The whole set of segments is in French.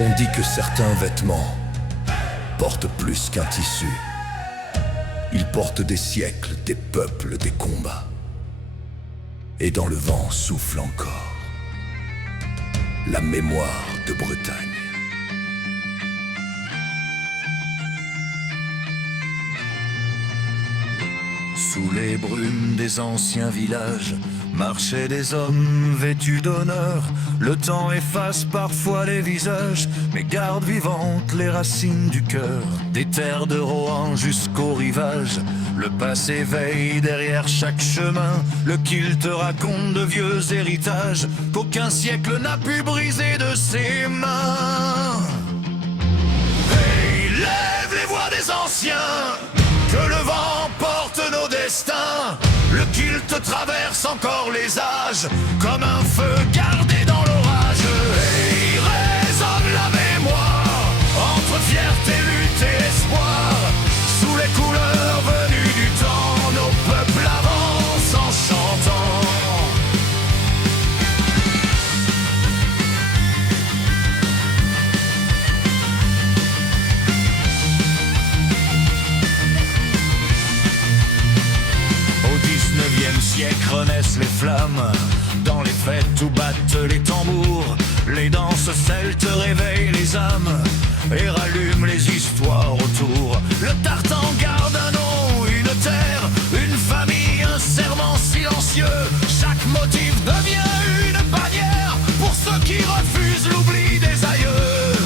On dit que certains vêtements portent plus qu'un tissu. Ils portent des siècles, des peuples, des combats. Et dans le vent souffle encore la mémoire de Bretagne. Sous les brumes des anciens villages marchaient des hommes vêtus d'honneur. Le temps efface parfois les visages, mais garde vivantes les racines du cœur. Des terres de Rohan jusqu'au rivage, le passé veille derrière chaque chemin. Le qu'il te raconte de vieux héritages qu'aucun siècle n'a pu briser de ses mains. Hey, lève les voix des anciens, que le vent porte nos destins. Le qu'il te traverse encore les âges, comme un feu gardé dans l'orage. Et résonne la mémoire, entre fierté, lutte et espoir. Sous les couleurs venues du temps, nos peuples avancent en chantant. Siècle renaissent les flammes, dans les fêtes où battent les tambours. Les danses celtes réveillent les âmes et rallument les histoires autour. Le tartan garde un nom, une terre, une famille, un serment silencieux. Chaque motif devient une bannière pour ceux qui refusent l'oubli des aïeux.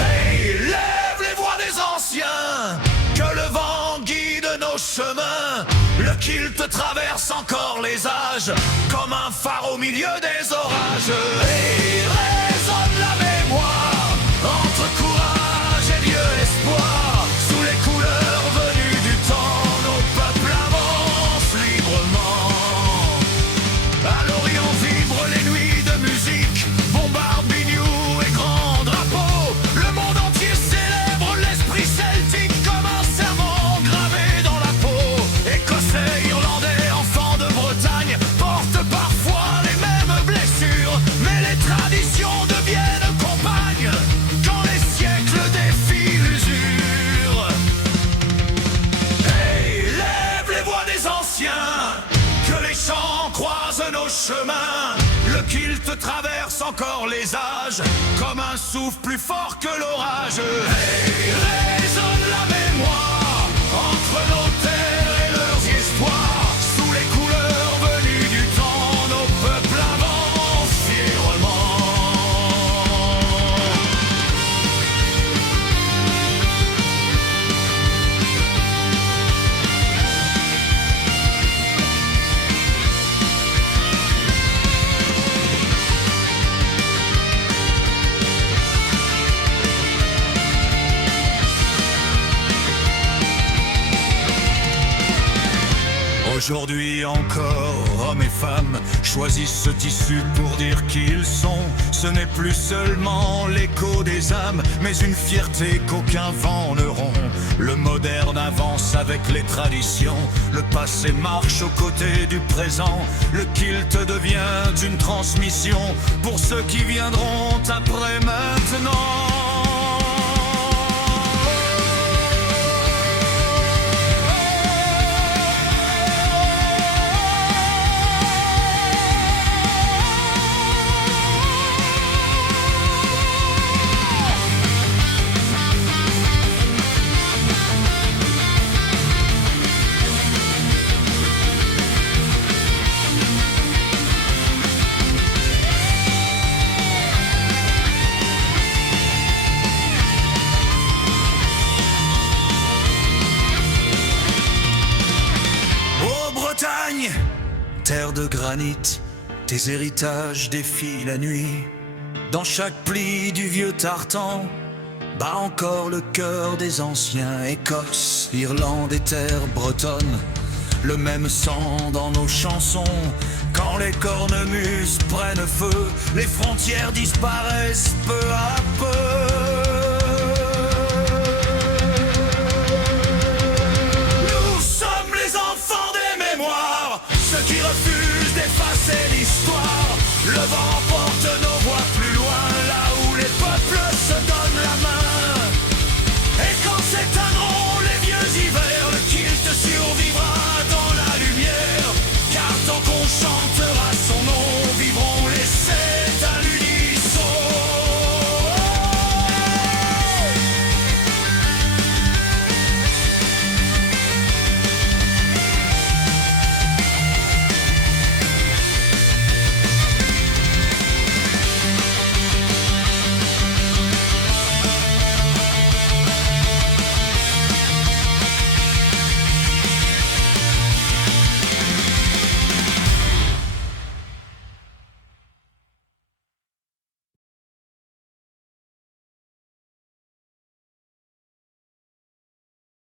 Hey, lève les voix des anciens, que le vent guide nos chemins. Le qu'il te traverse encore les âges, comme un phare au milieu des orages. Et résonne la mémoire, entre courage et vieux espoir. Sous les couleurs venues du temps, nos peuples avancent librement. À l'Orient vibrent les nuits de musique, bombardent Biniou et grands drapeaux. Le monde entier célèbre l'esprit celtique comme un serment gravé dans la peau. Écossais, Irlandais, enfants de Bretagne portent parfois les mêmes blessures, mais les traditions deviennent compagnes quand les siècles défient l'usure. Hey, lève les voix des anciens, que les chants croisent nos chemins. Le qu'il te traverse encore les âges, comme un souffle plus fort que l'orage. Hey, résonne la mémoire, entre nos terres et leurs histoires. Sous les couleurs venues du temps, nos peuples avancent fièrement. Aujourd'hui encore, hommes et femmes choisissent ce tissu pour dire qui ils sont. Ce n'est plus seulement l'écho des âmes, mais une fierté qu'aucun vent ne rompt. Le moderne avance avec les traditions, le passé marche aux côtés du présent. Le kilt devient une transmission pour ceux qui viendront après maintenant. Terre de granit, tes héritages défient la nuit. Dans chaque pli du vieux tartan bat encore le cœur des anciens. Écosse, Irlande et terre bretonne, le même sang dans nos chansons. Quand les cornemuses prennent feu, les frontières disparaissent peu à peu.